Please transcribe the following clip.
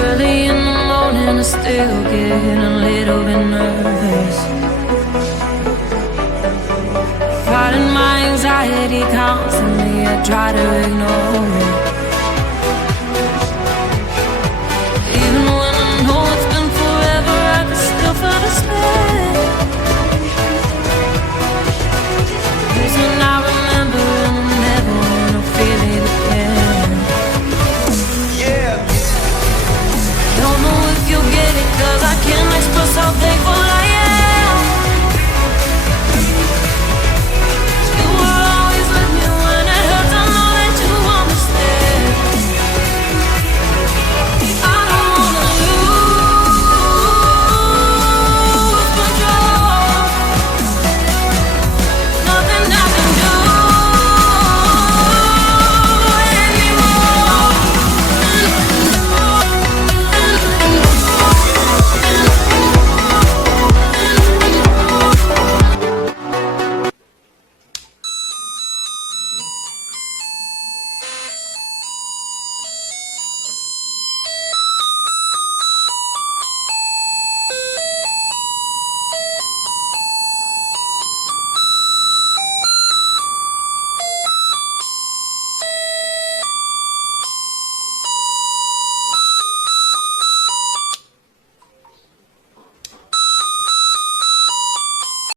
Early in the morning, I still get a little bit nervous. Fighting my anxiety constantly, I try to ignore it.